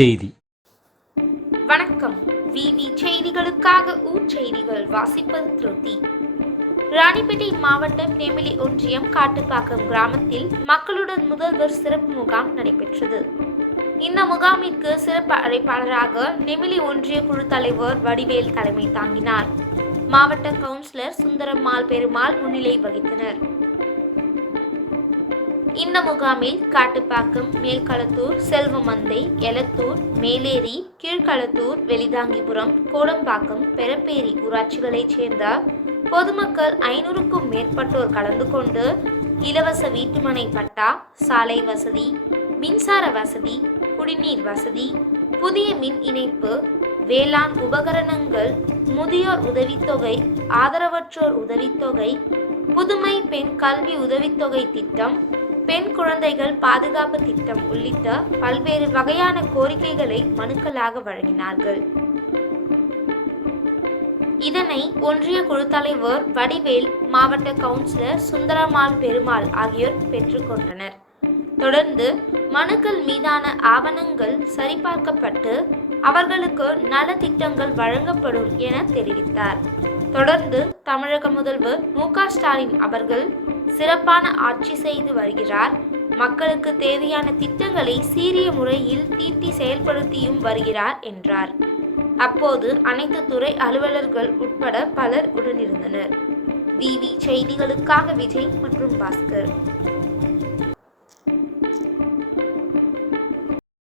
செய்தி. வணக்கம். விவி செய்திகளுக்காக ஊர்ச்செய்திகள் வாசிப்பது திருத்தி ராணிப்பேட்டை மாவட்டம் நெமிலி ஒன்றியம் காட்டுப்பாக்கம் கிராமத்தில் மக்களுடன் முதல்வர் சிறப்பு முகாம் நடைபெற்றது. இந்த முகாமிற்கு சிறப்பு அழைப்பாளராக நெமிலி ஒன்றிய குழு தலைவர் வடிவேல் தலைமை தாங்கினார். மாவட்ட கவுன்சிலர் சுந்தரம்மாள் பெருமாள் முன்னிலை வகித்தனர். இந்த முகாமில் காட்டுப்பாக்கம் மேல்களத்தூர் செல்வமந்தை எலத்தூர் மேலேரி கீழ்களத்தூர் வெளிதாங்கிபுரம் கோடம்பாக்கம் பெரப்பேரி ஊராட்சிகளைச் சேர்ந்த பொதுமக்கள் ஐநூறுக்கும் மேற்பட்டோர் கலந்து கொண்டு இலவச வீட்டுமனை பட்டா சாலை வசதி மின்சார வசதி குடிநீர் வசதி புதிய மின் இணைப்பு வேளாண் உபகரணங்கள் முதியோர் உதவித்தொகை ஆதரவற்றோர் உதவித்தொகை புதுமை பெண் கல்வி உதவித்தொகை திட்டம் பெண் குழந்தைகள் பாதுகாப்பு திட்டம் உள்ளிட்ட பல்வேறு வகையான கோரிக்கைகளை மனுக்களாக வழங்கினார்கள். இதனை ஒன்றிய குழு தலைவர் வடிவேல் மாவட்ட கவுன்சிலர் சுந்தரமால் பெருமாள் ஆகியோர் பெற்றுக்கொண்டனர் தொடர்ந்து மனுக்கள் மீதான ஆவணங்கள் சரிபார்க்கப்பட்டு அவர்களுக்கு நல திட்டங்கள் வழங்கப்படும் என தெரிவித்தார். தொடர்ந்து தமிழக முதல்வர் மு ஸ்டாலின் அவர்கள் சிறப்பான ஆட்சி செய்து வருகிறார். மக்களுக்கு தேவையான திட்டங்களை சீரிய முறையில் தீட்டி செயல்படுத்தியும் வருகிறார் என்றார். அப்போது அனைத்து துறை அலுவலர்கள் உட்பட பலர் உடனிருந்தனர். விவி செய்திகளுக்காக விஜய் மற்றும் பாஸ்கர்.